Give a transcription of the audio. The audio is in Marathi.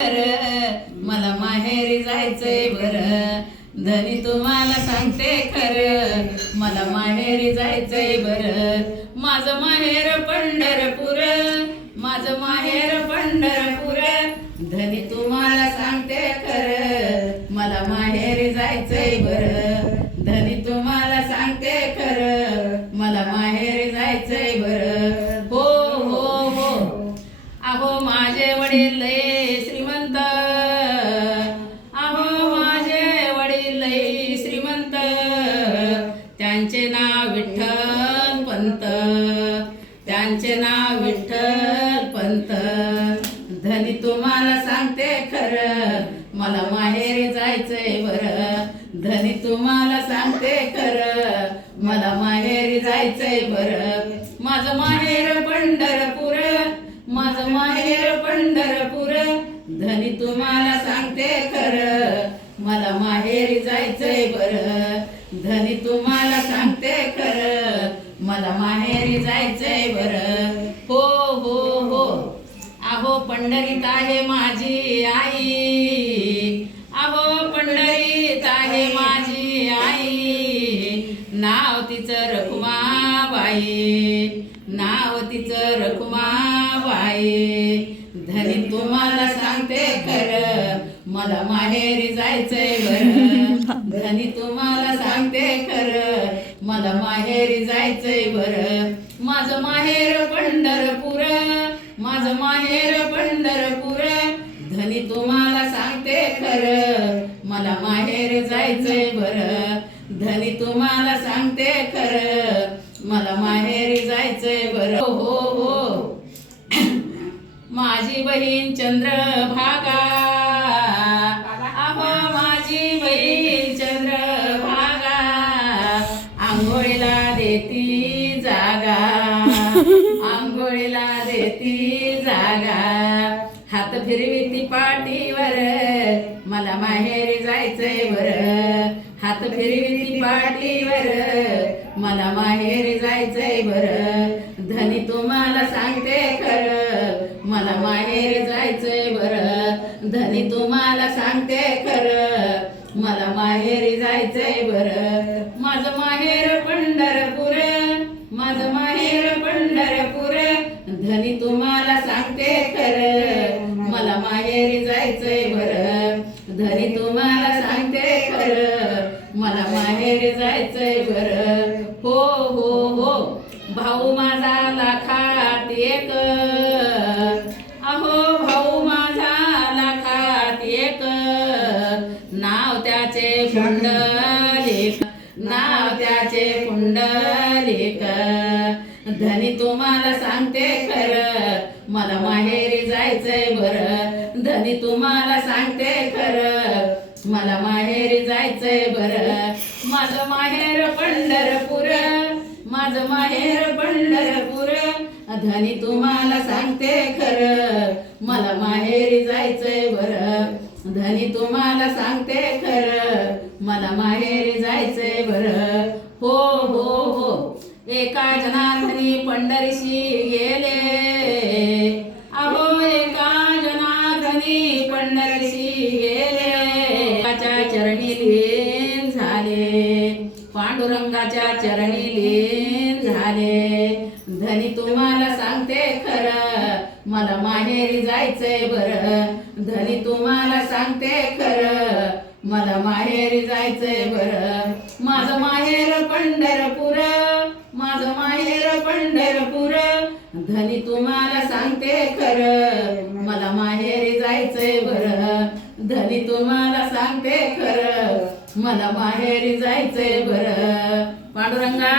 मला माहेरी जायचंय बरं. धनी तुम्हाला सांगते खरं, मला माहेरी जायचंय बरं. माझं माहेर पंढरपूर, माझं माहेर पंढरपूर. धनी तुम्हाला सांगते खरं, मला माहेरी जायचंय बरं. धनी तुम्हाला सांगते खरं, मला माहेरी जायचंय बरं. हो हो हो. अहो माझे वडील लय श्रीमंत, अहो माझे वडील लय श्रीमंत. त्यांचे नाव विठ्ठल पंत, त्यांचे नाव विठ्ठल पंत. धनी तुम्हाला सांगते खरं, मला माहेरी जायचंय बरं. धनी तुम्हाला सांगते खरं, मला माहेरी जायचंय बरं. माझं माहेर पंढरपूर, माझं माहेर पंढरपूर. धनी तुम्हाला सांगते खरं, मला माहेरी जायचंय बरं. धनी तुम्हाला सांगते खरं, मला माहेरी जायचंय बरं. हो हो हो. अहो पंढरीत आहे माझी आई, अहो पंढरीत आहे माझी आई. नाव तिचं रखुमाबाई, नाव तिचं रखुमाबाई. धनी तुम्हाला सांगते खरं, मला माहेरी जायचंय बरं. धनी तुम्हाला सांगते खरं, मला माहेरी जायचंय बरं. माझं माहेर पंढरपूर, माझं माहेर पंढरपूर. धनी तुम्हाला सांगते खरं, मला माहेरी जायचंय बरं. धनी तुम्हाला सांगते खरं, मला माहेरी जायचंय बरं. हो हो. माझी बहीण चंद्रभागा, अहो माझी बहीण चंद्रभागा. आंघोळीला देती जागा, आंघोळीला देती जागा. हात फिरविती पाठीवर, मला माहेरी जायचंय बरं. हात फिरविती पाठीवर, मला माहेरी जायचंय बरं. धनी तुम्हाला सांगते खरं, मला माहेरी जायचंय बरं. धनी तुम्हाला सांगते खरं, मला माहेरी जायचंय बरं. माझं माहेर पंढरपूर, माझं माहेर पंढरपूर. धनी तुम्हाला सांगते खरं, मला माहेरी जायचंय बरं. धनी तुम्हाला सांगते खरं, मला माहेरी जायचंय बरं. हो हो हो. भाऊ माझा लाखात एक, अहो भाऊ माझा लाखात एक. नाव त्याचे पुंडलिक, नाव त्याचे पुंडलिक. धनी तुम्हाला सांगते खरं, मला माहेरी जायचंय बरं. धनी तुम्हाला सांगते खरं, मला माहेरी जायचंय बरं. माझं माहेर पंढरपूर, माझं माहेर पंढरपूर. धनी तुम्हाला सांगते खरं, मला माहेरी जायचंय बरं. धनी तुम्हाला सांगते खरं, मला माहेरी जायचंय बरं. हो हो हो. एका जनार्दनी पंढरीशी गेले, अहो एका जनार्दनी पंढरीशी गेले. चरणी लीन झाले, पांडुरंगाच्या चरणी लीन झाले. धनी तुम्हाला सांगते खरं, मला माहेरी जायचंय बरं. धनी तुम्हाला सांगते खरं, मला माहेरी जायचंय बरं. माझं माहेर पंढरपूर, माझं माहेर पंढरपूर. धनी तुम्हाला सांगते खरं, मला माहेरी जायचंय बरं. धनी तुम्हाला सांगते खरं, मला माहेरी जायचंय बरं. पांडुरंगा